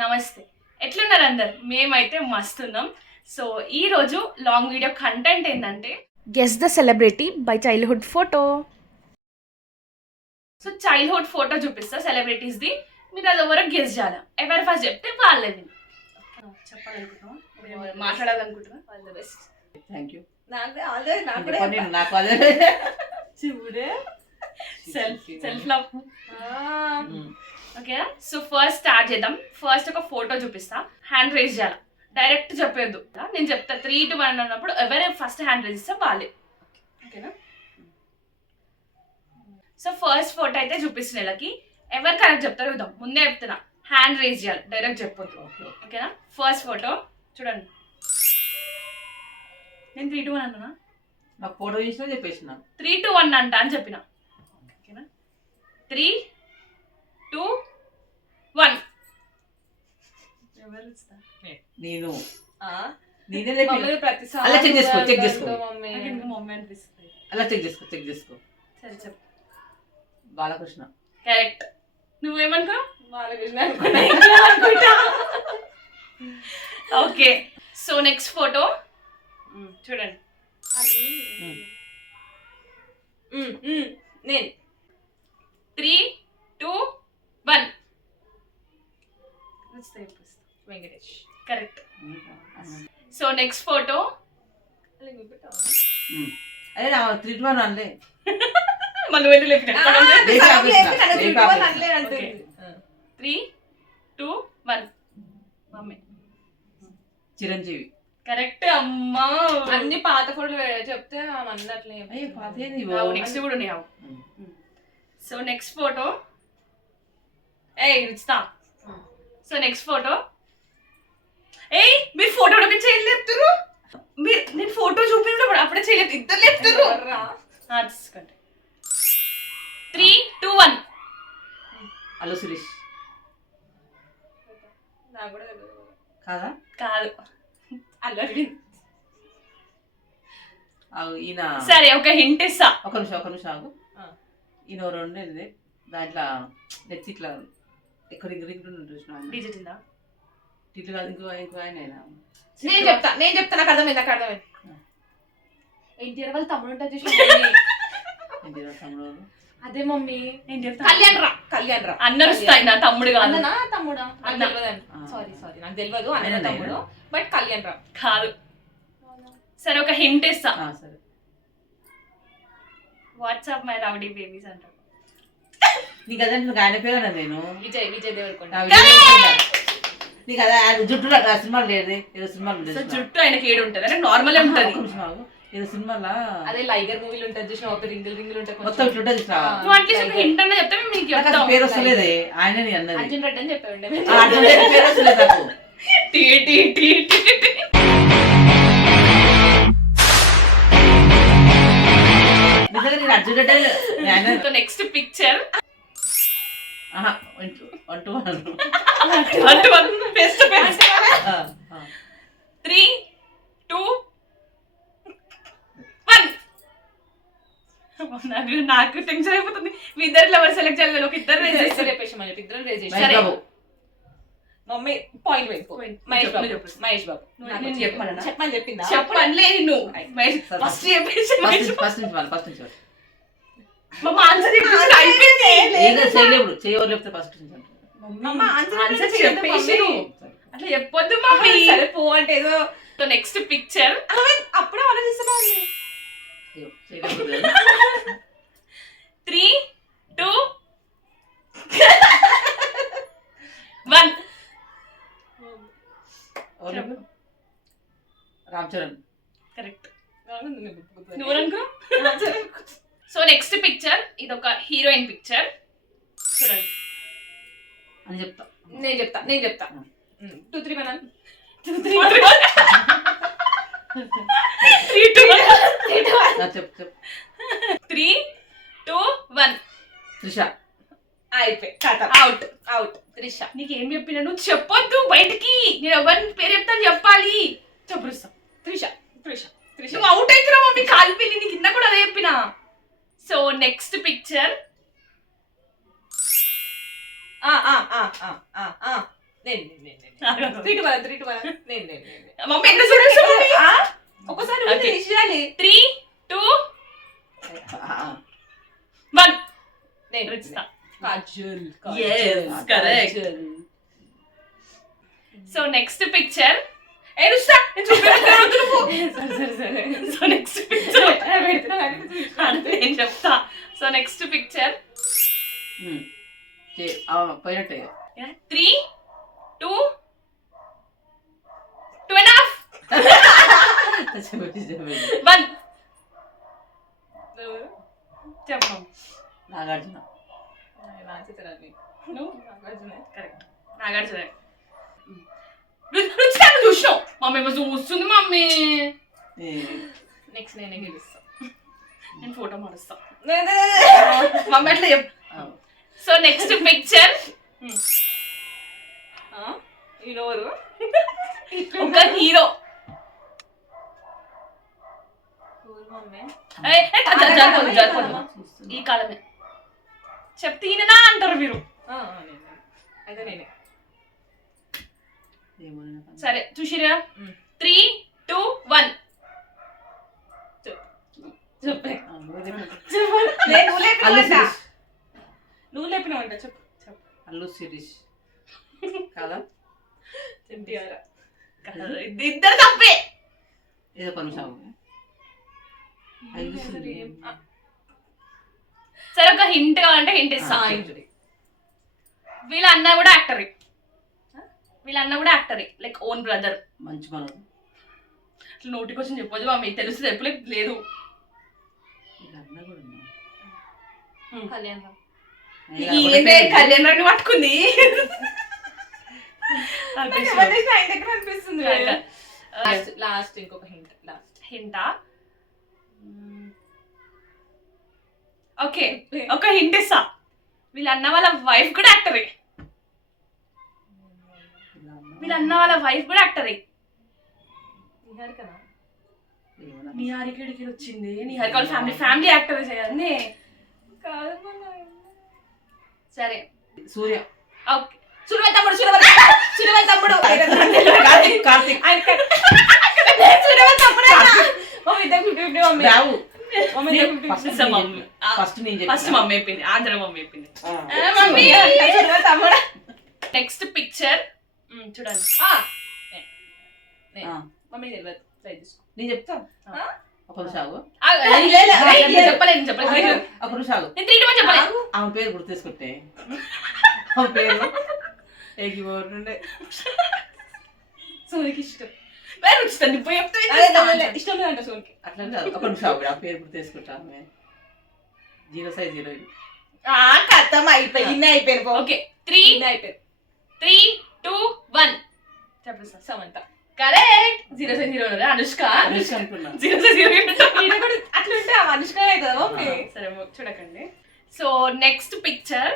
నమస్తే, ఎట్లున్నారు అందరు? మేమైతే మస్తున్నాం. సో ఈ రోజు లాంగ్ వీడియో కంటెంట్ ఏంటంటే guess the celebrity by childhood photo. So childhood photo celebrities సెలబ్రిటీస్ ది. మీరు అది ఎవరో గెస్ చేయాలి. ఎవరు ఫస్ట్ చెప్తే వాళ్ళే విన్. చెప్పాలనుకుంటున్నావా, మాట్లాడాలనుకుంటున్నా? All the best. Thank you. చూడే self love. Okay, so first start చేద్దాం. ఫస్ట్ ఒక ఫోటో చూపిస్తా, హ్యాండ్ రేజ్ చేయాలి. డైరెక్ట్ చెప్పేద్దు, నేను చెప్తా 3, 2, 1 అన్నప్పుడు ఎవరే ఫస్ట్ హ్యాండ్ రేజ్ ఇస్తా వాళ్ళే. ఓకేనా? సో ఫస్ట్ ఫోటో అయితే చూపిస్తున్న వీళ్ళకి ఎవరు కరెక్ట్ చెప్తారో చూద్దాం. ముందే చెప్తున్నా, హ్యాండ్ రేజ్ చేయాలి, డైరెక్ట్ చెప్పొద్దు. ఓకేనా? ఫస్ట్ ఫోటో చూడండి. నేను 3, 2, 1 అన్నా. నాకు ఫోటో చూసినా చెప్పేసిన 3, 2, 1 అంట అని చెప్పిన. ఓకేనా? 3, 2, 1. ఎవరు ఇస్తా? నేను నేనే అలా చెక్ చేసుకో మమ్మీ అనిపిస్తుంది. అలా చెక్ చేసుకో. సరే చెప్పు. బాలకృష్ణ. కరెక్ట్. నువ్వేమనుకో? Balakrishna okay, so next photo చూడండి. నేను 3, 2, 1. Venkatesh. Correct. So next photo అదే నా 3, 2, 1 అనలే. మనం వెళ్ళి లేపిన 3, 2, 1. మమ్మీ. చిరంజీవి. కరెక్ట్ అమ్మా. అన్ని పాత ఫోటోలు చెప్తే అన్నట్లే. అయ్యో పాతేంది నెక్స్ట్ కూడా ఉన్నాయి. సో నెక్స్ట్ ఫోటో ఇస్తా. సో నెక్స్ట్ ఫోటో మీరు ఫోటో చేయలేపుతారు. మీరు నేను ఫోటో చూపించినప్పుడు అప్పుడే చేయలేదు, ఇద్దరు లేపుతారు. తీసుకోండి. 3, 2, 1. అల్లు సురేష్. నాకు కూడా తెలియదు. కాదా? కాదు, అల్లరి. ఈయన. సరే, ఒక హింట్ ఇస్తా. ఒక నిమిషం ఆగు. ఈయన రెండేది దాంట్లో నెత్తి ఇట్లా ఎక్కువ రింగ్ చూసిన డిజిట్ ఉందా? ఇట్లు కాదు, ఇంకో ఆయన నేను చెప్తా నాకు అర్థమైంది. ఎన్టీఆర్ వాళ్ళ తమ్ముడు ఉంటుంది చూసిన తమ్ముడు. అదే మమ్మీ. కళ్యాణ్ రా. అన్నరుస్తాయి నా తమ్ముడు కాదు. అన్ననా తమ్ముడా? సారీ నాకు తెలియదు అన్న తమ్ముడు, బట్ కళ్యాణ్ రా కాదు. సరే, ఒక హింట్ ఇస్తా. సరే. వాట్సాప్ మై రౌడీ బేబీస్ అంటారు. నీకు అదే ఆయన పేరు అన్నది. నేను విజయ్ దేవరకొండ. నీకు అదే జుట్టు సినిమాలు లేదు, ఏదో సినిమాలు జుట్టు ఆయనకి ఏడు ఉంటుంది అంటే నార్మల్ ఉంటుంది. ఏదో సినిమాలో అదే లైగర్ మూవీలు ఉంటుంది చూసిన, ఒక రింగులు ఉంటుంది మొత్తం ఇట్లా ఉంటుంది చూసినా. నువ్వు అట్లీస్ట్ ఒక హింట్ అన్న చెప్తే మేము నీకు చెప్తాం. పేరు వస్తలేదే ఆయన అన్నది. అర్జున్ రెడ్డి అని చెప్పండి. అర్జున్ రెడ్డి పేరు వస్తలేదు నాకు. అర్జున్ రెడ్డి. Next picture 1, 2, 1. 3, 2, 1. నాకు టెన్షన్ అయిపోతుంది. మీ ఇద్దరు ఎవరు సెలెక్ట్ చేయాలి? ఒక ఇద్దరు రేజ్ చేస్తారు. ఇద్దరు రేజ్ మహేష్ చేస్తారు. బాబు. Mummy point Mahesh Babu. నేను చెప్పమని చెప్పిందా? చెప్పలేదు నువ్వు. ఫస్ట్ ఫస్ట్ నుంచి మా ఆన్సర్ అయిపోయింది. చేయవరు లేకపోతే ఫస్ట్ నుంచి ఆన్సర్ చెప్పేసి అట్లా చెప్పొద్దు మమ్మీ. సరే పో అంటే ఏదో. సో నెక్స్ట్ పిక్చర్ అప్పుడే ఆలోచిస్తున్నా. 3, 2, 1. రామ్ చరణ్. కరెక్ట్. నువ్వు. సో నెక్స్ట్ పిక్చర్ ఇది ఒక హీరోయిన్ పిక్చర్ చూడండి. అని చెప్తా. నేను చెప్తా 2, 3, 1. 3, 2, 1. చెప్పు. 3, 2, 1. త్రిష. అవుట్. త్రిష. నీకేం చెప్పినా నువ్వు చెప్పొద్దు బయటికి. నేను ఎవరిని పేరు చెప్తాను చెప్పాలి. చెప్పు. త్రిష. నువ్వు అవుట్ అవుతున్నా మమ్మీ. కాలు పిల్లి నీ కింద కూడా అదే చెప్పినా. సో నెక్స్ట్ పిక్చర్ 3 to 1 నేను మమ్మీ ఎంత చూడొచ్చు మమ్మీ ఒకసారి Okay. తీసేయాలి 3 2 1 నేను Ruchitha Kajal Yes, correct. So next picture ఏ రుచిత నేను చూపించు సరే సో నెక్స్ట్ పిక్చర్ నేను చెప్తా సో నెక్స్ట్ పిక్చర్ పోయినట్టే 3 2 2.5 చెప్పండి 1 చెప్పం నాగార్జున కరెక్ట్ నాగార్జున రుచిత చూసావు మమ్మీ ఏమో చూస్తుంది మమ్మీ నెక్స్ట్ నేనే గెలుస్తా నేను ఫోటో మారుస్తా నేను మమ్మీ అట్లా చెప్పు సో నెక్స్ట్ పిక్చర్ ఈరోజు ఒక హీరో జరిపోదు ఈ కాలమే చెప్తే ఈయననా అంటారు మీరు అయితే నేనే సరే చూసిరా 3 2 1 చెప్పే నువ్వు లేపినావంట చెప్పు అల్లు శిరీష్ కాదా ఎన్టీఆర్ ఇద్దరు తప్పే ఏదో కొంచెం సరే ఒక హింట్ కావాలంటే హింట్ ఇస్తా వీళ్ళ అన్న కూడా యాక్టరే లైక్ ఓన్ బ్రదర్ మంచి మనోడు అట్లా నోటికి వచ్చి చెప్పొచ్చు మమ్మీ తెలుస్తుంది ఎప్పుడు లేదు ఇలా అన్న కూడా ఉన్నాడు. కళ్యాణ్ రామ్ ఏందే కళ్యాణ్ రాని పట్టుకుంది అనిపిస్తుంది లాస్ట్ ఇంకొక హింట్ లాస్ట్ హింటా ఓకే ఒక హింట్ ఇస్తా వీళ్ళ అన్న వాళ్ళ వైఫ్ కూడా యాక్టరే ఏమన్నా? నిహారికడికి వచ్చింది నిహారిక వాళ్ళ ఫ్యామిలీ యాక్టర్ చేయాలి సరే సూర్య ఓకే సురవై తమ్ముడు కార్తిక్ రావు ఫస్ట్ నేను ఫస్ట్ మమ్మీ అయిపోయింది ఆంధ్ర మమ్మీ అయిపోయింది నెక్స్ట్ పిక్చర్ చూడండి మమ్మీ తెలియదు ట్రై చేసుకో నేను చెప్తా ఒక నిమిషం చెప్పలేదు ఒక నిమిషం నేను 3 2 1 చెప్పలేదు ఆమె పేరు గుర్తేసుకుంటే ఆమె పేరు ఏగిపోతుండే సోనికి ఇష్టం వేరే వచ్చింది పోయి చెప్తే ఇష్టం లేదంట సోనికి అట్లా ఒక నిమిషం ఆ పేరు గుర్తేసుకుంటా ఆమె 0 కథం అయిపోయింది ఓకే 3 అయిపోయింది 3 2 1 చెప్పండి సార్ సమంత కరెక్ట్ 0 అనుష్క అనుకున్నా 0 అట్లుంటే ఆ అనుష్క అవుతుందా మమ్మీ సరే చూడకండి సో నెక్స్ట్ పిక్చర్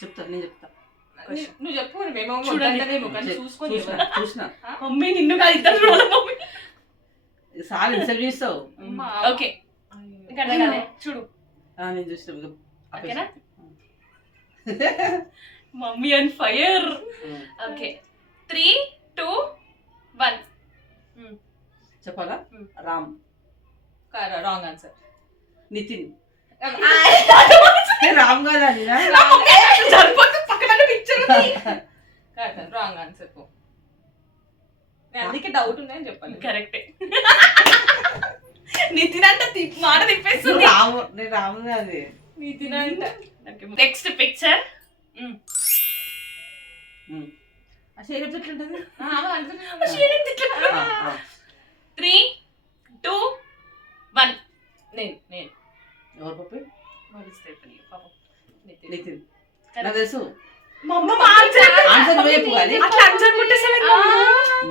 చెప్తా నేను చెప్తా నువ్వు చెప్పు మేము చూడండి. చూసుకొని చూసిన మమ్మీ నిన్ను కాదు ఇద్దరు చూడాలి మమ్మీ సార్ ఇన్సల్ట్ చేస్తావు ఓకే ఇంకా అడగాలి చూడు నేను చూసిన ఓకేనా మమ్మీ అండ్ ఫైర్ ఓకే 3 2 1 చెప్పాలా రామ్ రాంగ్ ఆన్సర్ నితిన్ రామ్ కాదా సరిపోతుంది పక్కన పిక్చర్ రాంగ్ ఆన్సర్ అందుకే డౌట్ ఉందని చెప్పాలి కరెక్టే నితిన్ అంటే మాట తిప్పేస్తుంది రాము నేను రాము కాదు నితిన్ అంట నెక్స్ట్ పిక్చర్ శరీరం ఎట్లుంటుంది 3 2 1 నేను ఎవరు పప్పి పాపం నితిన్ నాకు తెలుసు మా అమ్మ ఆన్సర్ ఆన్సర్ నువ్వే చెప్పు కానీ అట్లా ఆన్సర్ కొట్టేసావే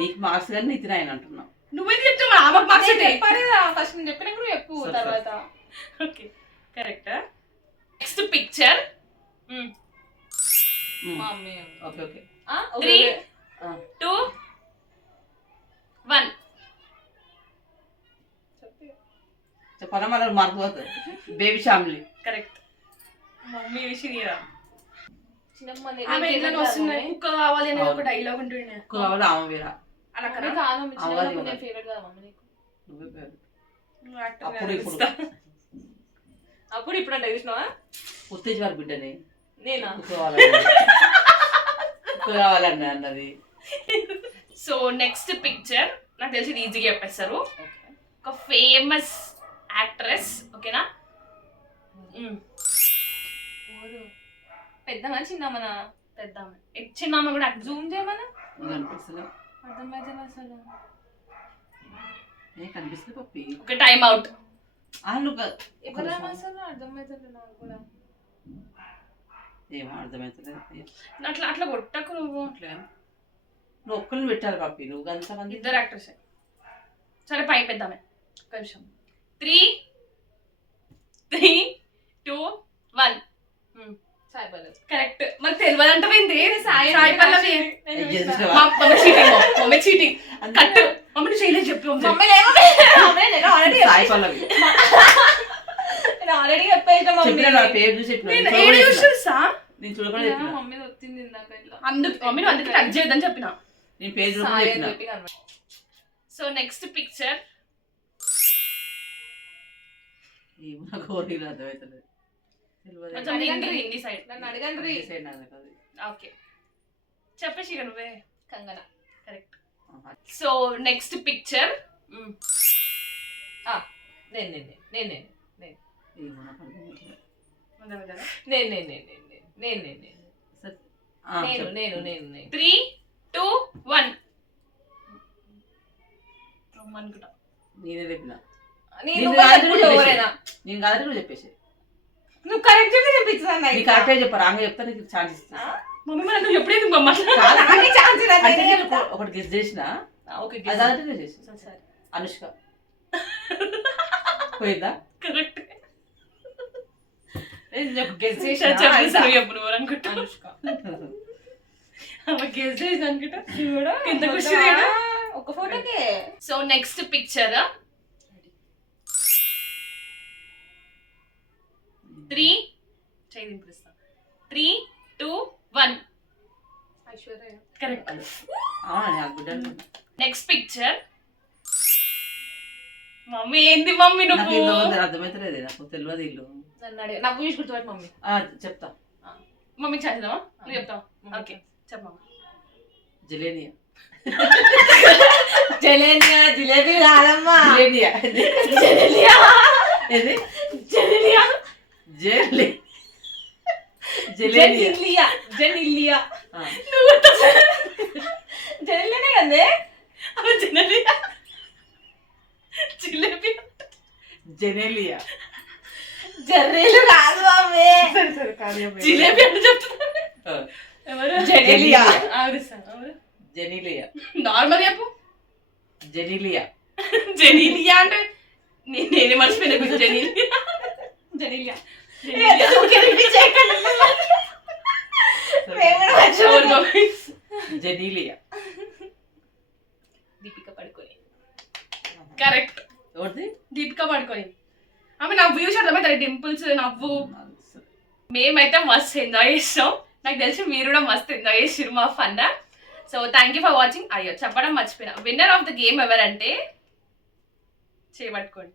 నీకు మార్క్స్ కానీ నితిన్ ఆయన అంటున్నావు నువ్వే చెప్తావు ఆమెకు మార్క్స్ ఫస్ట్ నేను చెప్పినాక నువ్వు చెప్పు తర్వాత okay correct next picture mummy okay okay 3 2 1 చెప్పాలా మళ్ళీ మార్క్ పోతుంది బేబీ ఫ్యామిలీ కరెక్ట్ మమ్మీ విషయం చిన్నమ్మ ఆమె ఎట్లా వస్తున్నాయి కుక్క కావాలి అనేది ఒక డైలాగ్ ఉంటుండే కావాలి ఆమె వేరా అలా కదా కాదు మమ్మీ చిన్నమ్మ నేను ఫేవరెట్ కదా మమ్మీ నీకు నువ్వే పేరు నువ్వు actor అప్పుడు గా ఇప్పుడు అప్పుడు ఇప్పుడు అంటే చూసినావా ఉత్తేజ్ వారి బిడ్డని నేనా కుక్క కావాలన్నా అన్నది. సో నెక్స్ట్ పిక్చర్ నాకు తెలిసి ఇది ఈజీగా చెప్పేస్తారు. ఒక ఫేమస్ యాక్ట్రెస్ ఓకేనా. పెద్దమా చిన్నమ్మనా పెద్ద చిన్న కూడా జూమ్ చేయమన్నా నీకు అనిపిస్తుందా? అర్థమైతే అసలు ఏ కనిపిస్తుంది పప్పి ఒక టైం అవుట్. ఎవరైనా అసలు అర్థమైతే నాకు కూడా ఏమో అర్థమవుతుంది. అట్లా అట్లా కొట్టకు నువ్వు. అట్లా నువ్వు ఒక్కరిని పెట్టాలి పప్పి, నువ్వు అంతమంది ఇద్దరు యాక్టర్స్. సరే పై పెద్దామే కొంచెం. 3 2 1 సాయి పల్లవి కరెక్ట్. మరి తెలియదంటే సాయి సాయి పల్లవి. మమ్మీ చీటింగ్ కట్టు. మమ్మీ చేయలేదు చెప్పు. మమ్మీ సాయి పల్లవి నేను ఆల్రెడీ చెప్పేసిన మమ్మీ చెప్పిన నా పేరు చూసి చెప్పిన. నేను ఏడు చూసా నేను చూడకుండా చెప్పిన. మమ్మీ వచ్చింది ఇందాక ఇట్లా అందుకు మమ్మీ నువ్వు అందుకే టచ్ చేయొద్దని చెప్పిన. నేను పేరు చూడకుండా సాయి అని చెప్పిన. చెప్పి కనబడి సో నెక్స్ట్ పిక్చర్ ఏమో నాకు కోరికలు అర్థమవుతలేదు. కొంచెం హిందీ సైడ్. నన్ను అడగండి ఓకే చెప్పేసి ఇక నువ్వే. Kangana correct. So next picture నేను 3 2 1 అనుకుంటా. నేనే చెప్పిన. నేను ఎవరైనా నేను కాదంటే నువ్వు చెప్పేసి. నువ్వు కరెక్ట్ చెప్తే చెప్పించాను నీకు కరెక్టే చెప్పారు. ఆమె చెప్తా నీకు ఛాన్స్ ఇస్తా. మమ్మీ మరి నువ్వు ఎప్పుడైతే అంటే నేను ఒకటి గెస్ చేసిన. అదంటే నేను చేసిన. సరే అనుష్క పోయిందా? కరెక్ట్. గెస్ చెప్పు నువ్వు అనుకుంటా. అనుష్క గెస్ చేసి అనుకుంటా ఎంత ఖుషి. ఒక ఫోటోకే. సో నెక్స్ట్ పిక్చర్ 3 చేయి దింపిస్తా. 3 2 1 ఐశ్వర్య కరెక్ట్. నాకు నెక్స్ట్ పిక్చర్ మమ్మీ ఏంది మమ్మీ నువ్వు అర్థమవుతలేదు. నాకు తెలియదు ఇల్లు. నన్ను అడిగి నాకు చూసి గుర్తుపెట్టి మమ్మీ చెప్తా. మమ్మీకి చదివావా నువ్వు చెప్తావా? ఓకే చెప్పమ్మా. జిలేనియా. జిలేబీ కాదమ్మా జిలేనియా. జెనెలియా. ఏది? జెనెలియా. జెలేనియా. జెనిలియా నువ్వు జెనిలియానే కదే. జెనెలియా జిలేబీ జెనేలియా. జర్రీలు కాదు మమ్మీ. జిలేబీ అంటే చెప్తున్నా. ఎవరు? జెనెలియా. జెనెలియా. జెనిలియా. నార్మల్ చెప్పు. జెనిలియా. జెనీలియా అంటే నేనే మర్చిపోయినా. జెనీలియా. జెనీలియా. జెనీలియా. దీపిక పడుకొని కరెక్ట్. ఎవరిది? దీపిక పడుకొని. ఆమె నా వ్యూస్ అర్థమవుతాయి. డింపుల్స్ నవ్వు మేమైతే మస్తు ఎంజాయ్ చేసాం. నాకు తెలిసి మీరు కూడా మస్తు ఎంజాయ్ చేసారు మా fun. So thank you for watching. అయ్యో చెప్పడం మర్చిపోయినా. విన్నర్ ఆఫ్ ద గేమ్ ఎవరంటే చేయబట్టుకోండి.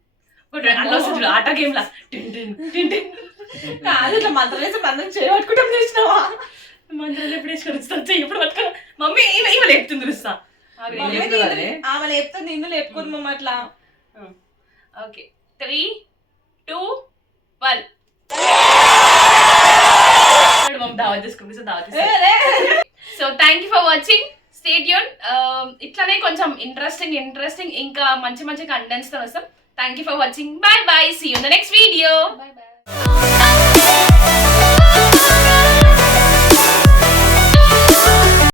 ఆట గేమ్ లా కాదు ఇట్లా మంత్రం వేసి మంత్రం చేయబట్టుకుంటాం చూసినావా? మంత్రాలు ఎప్పుడు వేసుకొని చెయ్యి ఎప్పుడు పట్టుకో. మమ్మీ ఇవి లేపుతుంది రుస్తా. ఆమె లేపుతా నిన్ను లేపుకోదు మమ్మ అట్లా. ఓకే 3 2 1 దావత్ చేసుకుంటే దావత్. So thank you for watching. Stay tune. ఇట్లానే కొంచెం ఇంట్రెస్టింగ్ ఇంకా మంచి కంటెంట్స్ తో వస్తాం. Thank you for watching. Bye bye. See you in the next video. Bye by.